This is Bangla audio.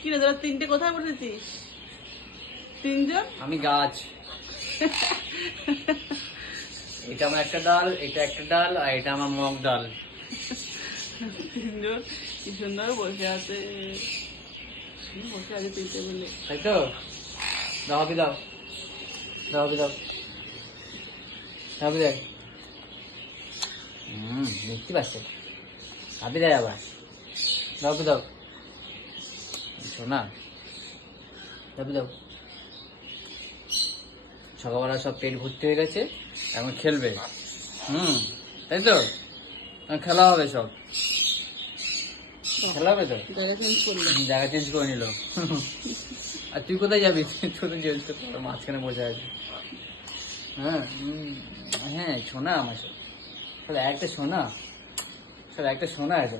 কি রে তোরা তিনটে কোথায় বসেছিস? তিনজন? আমি গাছ। এটা আমার একটা ডাল, এটা একটা ডাল, আর এটা আমার মগ ডাল। তিনজন কি সুন্দর বসে আছে, বসে আছে তিনটে মিলে। তাই তো? দাও দাও দাও দাও দাও দেখ। দেখতে পাচ্ছে ভাবি দেয় আবার। দাও দাও শোনা, দাও দাও। সকালবেলা সব পেট ভর্তি হয়ে গেছে, এখন খেলবে। তাই তো? খেলা হবে, সব খেলা হবে তো। জায়গা চেঞ্জ করলো, জায়গা চেঞ্জ করে নিল। আর তুই কোথায় যাবি? তুই তো চেঞ্জ করতে পারো, মাঝখানে বসে আছে। হ্যাঁ হ্যাঁ, শোনা আমার সব একটা শোনা, সব একটা শোনা আছে।